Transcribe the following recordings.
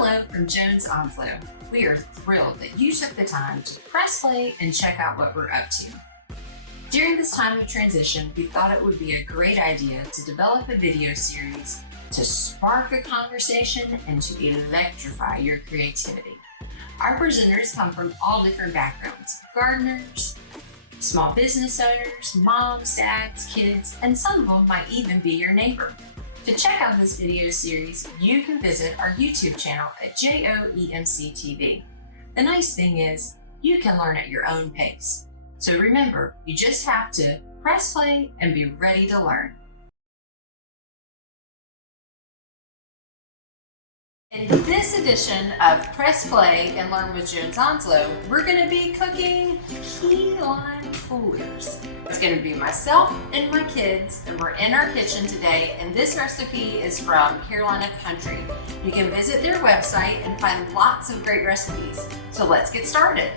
Hello from JOEMC. We are thrilled that you took the time to press play and check out what we're up to. During this time of transition, we thought it would be a great idea to develop a video series to spark a conversation and to electrify your creativity. Our presenters come from all different backgrounds: gardeners, small business owners, moms, dads, kids, and some of them might even be your neighbor. To check out this video series, you can visit our YouTube channel at JOEMC TV. The nice thing is, you can learn at your own pace. So remember, you just have to press play and be ready to learn. In this edition of Press Play and Learn with JOEMC, we're going to be cooking key lime coolers. It's going to be myself and my kids, and we're in our kitchen today, and this recipe is from Carolina Country. You can visit their website and find lots of great recipes. So let's get started.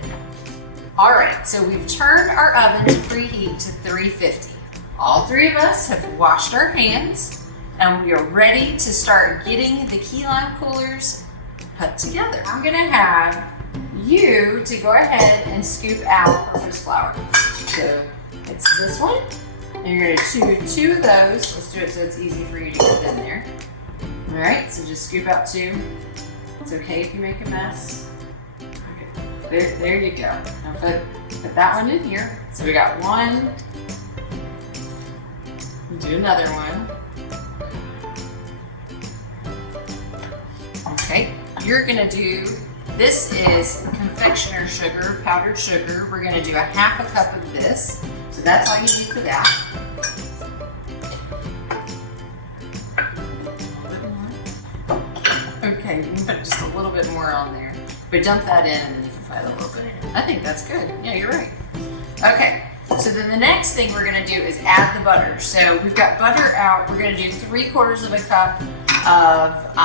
All right, so we've turned our oven to preheat to 350. All three of us have washed our hands, and we are ready to start getting the key lime coolers put together. I'm gonna have you to go ahead and scoop out purpose flour. So it's this one, and you're gonna do two of those. Let's do it so it's easy for you to get in there. All right, so just scoop out two. It's okay if you make a mess. Okay, there you go. Now put that one in here. So we got one. Do another one. Okay, you're gonna do, this is confectioner sugar, powdered sugar. We're gonna do a half a cup of this. So that's all you need for that. Okay, you can put just a little bit more on there. But dump that in and then you can put a little bit in. I think that's good. Yeah, you're right. Okay, so then the next thing we're gonna do is add the butter. So we've got butter out. We're gonna do 3/4 of a cup of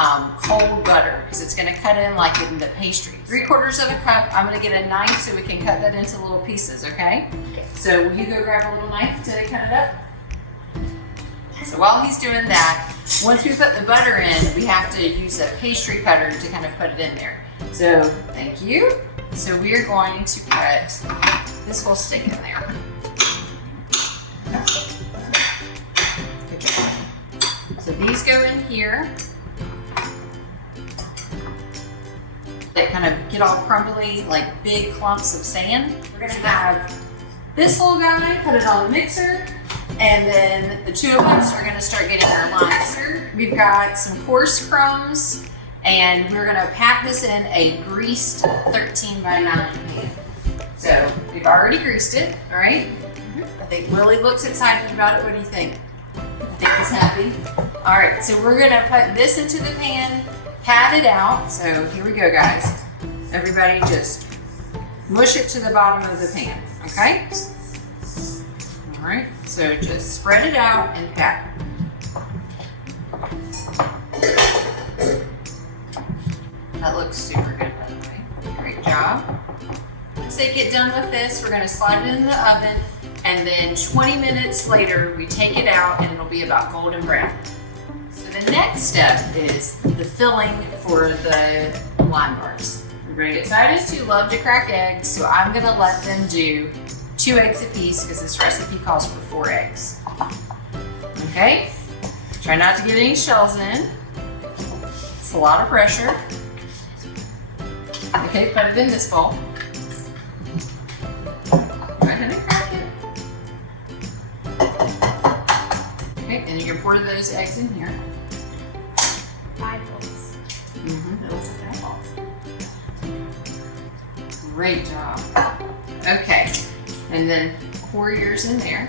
cold butter, because it's going to cut in like in the pastry. 3/4 of a cup. I'm going to get a knife so we can cut that into little pieces, okay? So will you go grab a little knife to cut it up? So while he's doing that, once we put the butter in, we have to use a pastry cutter to kind of put it in there. So thank you. So we are going to put, this will stick in there. So these go in here. They kind of get all crumbly, like big clumps of sand. We're gonna have this little guy, put it on the mixer, and then the two of us are gonna start getting our limes. We've got some coarse crumbs, and we're gonna pack this in a greased 13x9 pan. So we've already greased it, all right? I think Willie looks excited about it. What do you think? I think he's happy. All right, so we're gonna put this into the pan, pat it out. So here we go, guys. Everybody just mush it to the bottom of the pan, okay? All right, so just spread it out and pat. That looks super good, by the way. Great job. Once they get done with this, we're gonna slide it in the oven, and then 20 minutes later, we take it out and it'll be about golden brown. So the next step is the filling for the lime bars. Everybody excited to love to crack eggs, so I'm gonna let them do 2 eggs apiece because this recipe calls for 4 eggs. Okay, try not to get any shells in. It's a lot of pressure. Okay, put it in this bowl. Go ahead and crack it. Okay, and you can pour those eggs in here. 5 bowls. Great job. Okay, and then pour yours in there.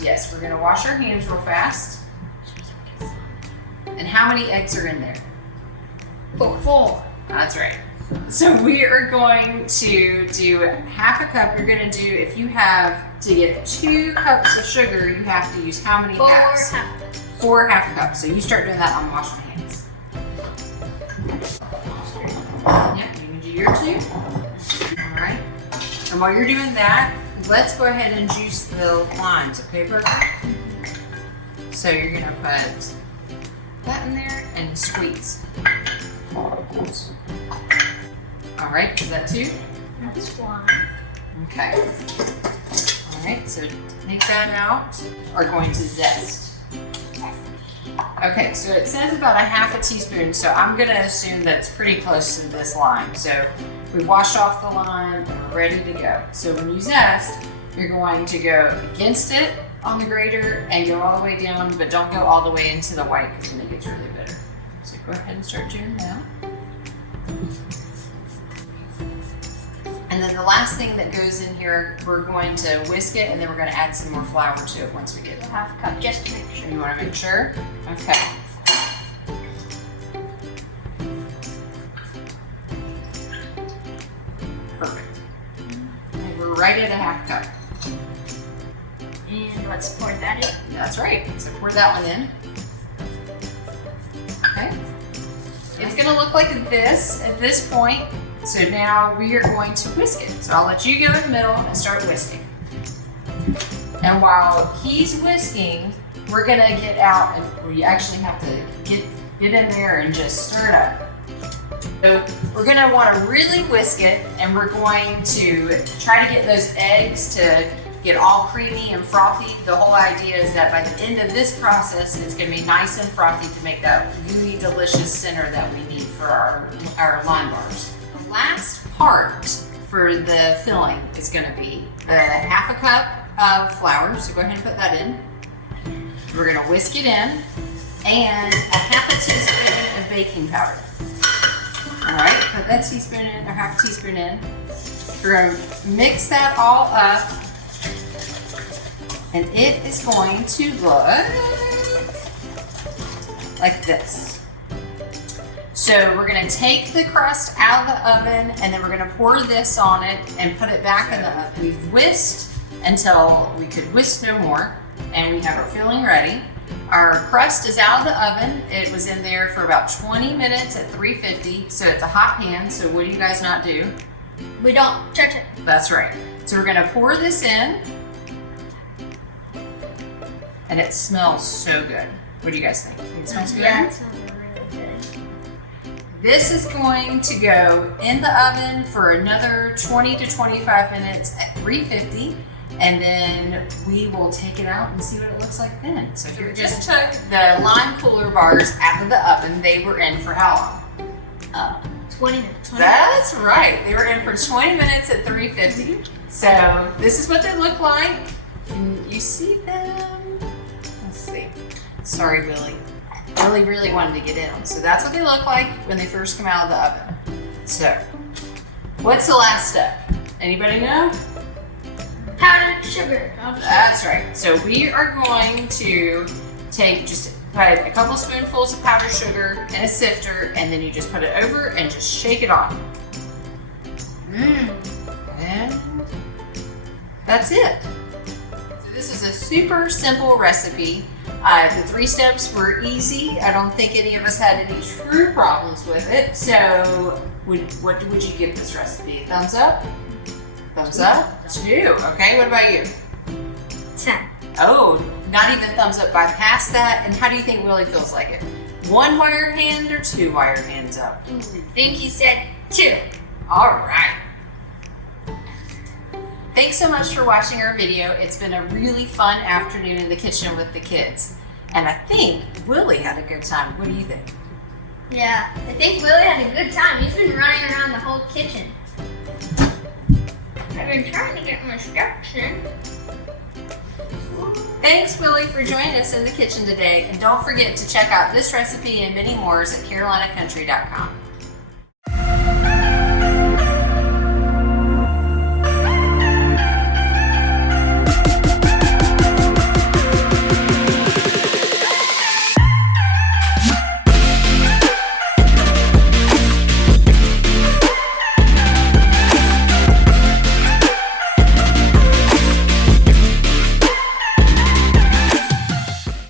Yes, we're gonna wash our hands real fast. And how many eggs are in there? 4. That's right. So we are going to do half a cup. You're gonna do, if you have to get 2 cups of sugar, you have to use how many halves? 4 half cups. So you start doing that on wash your hands. Yep, you can do your 2. All right. And while you're doing that, let's go ahead and juice the limes, okay, Berger? So you're gonna put that in there and squeeze. All right, is that two? That's one. Okay. All right, so take that out. Are going to zest. Okay, so it says about a half a teaspoon, so I'm gonna assume that's pretty close to this lime. So we washed off the lime and we're ready to go. So when you zest, you're going to go against it on the grater and go all the way down, but don't go all the way into the white because then it gets really bitter. So go ahead and start doing that. And then the last thing that goes in here, we're going to whisk it and then we're going to add some more flour to it once we get it. Half a cup, just to make sure. You want to make sure? Okay. Perfect. And we're right at a half cup. And let's pour that in. That's right. So pour that one in. Okay. It's going to look like this at this point. So now we are going to whisk it. So I'll let you go in the middle and start whisking. And while he's whisking, we're gonna get out and we actually have to get in there and just stir it up. So we're gonna wanna really whisk it and we're going to try to get those eggs to get all creamy and frothy. The whole idea is that by the end of this process, it's gonna be nice and frothy to make that gooey, delicious center that we need for our lime bars. The last part for the filling is going to be half a cup of flour, so go ahead and put that in. We're going to whisk it in, and a half a teaspoon of baking powder. All right, put that teaspoon in, or half a teaspoon in. We're going to mix that all up, and it is going to look like this. So we're gonna take the crust out of the oven and then we're gonna pour this on it and put it back in the oven. We've whisked until we could whisk no more and we have our filling ready. Our crust is out of the oven. It was in there for about 20 minutes at 350, so it's a hot pan, so what do you guys not do? We don't touch it. That's right. So we're gonna pour this in and it smells so good. What do you guys think? It smells good? Yeah, it smells really good. This is going to go in the oven for another 20 to 25 minutes at 350, and then we will take it out and see what it looks like then. So here, just took the lime cooler bars out of the oven. They were in for how long? 20 minutes. That's right. They were in for 20 minutes at 350. So this is what they look like. Can you see them? Let's see. Sorry, Willie. Really wanted to get in them. So that's what they look like when they first come out of the oven. So, what's the last step? Anybody know? Powdered sugar. That's right. So we are going to take put a couple spoonfuls of powdered sugar in a sifter, and then you just put it over and just shake it on. And that's it. So this is a super simple recipe. The 3 steps were easy. I don't think any of us had any true problems with it. So what would you give this recipe? A thumbs up? Thumbs up? 2. Okay, what about you? 10. Oh, not even thumbs up, bypass that. And how do you think Willie feels like it? 1 wire hand or 2 wire hands up? I think he said 2. All right. Thanks so much for watching our video. It's been a really fun afternoon in the kitchen with the kids. And I think Willie had a good time. What do you think? Yeah, I think Willie had a good time. He's been running around the whole kitchen. I've been trying to get my steps in. Thanks, Willie, for joining us in the kitchen today. And don't forget to check out this recipe and many more at carolinacountry.com.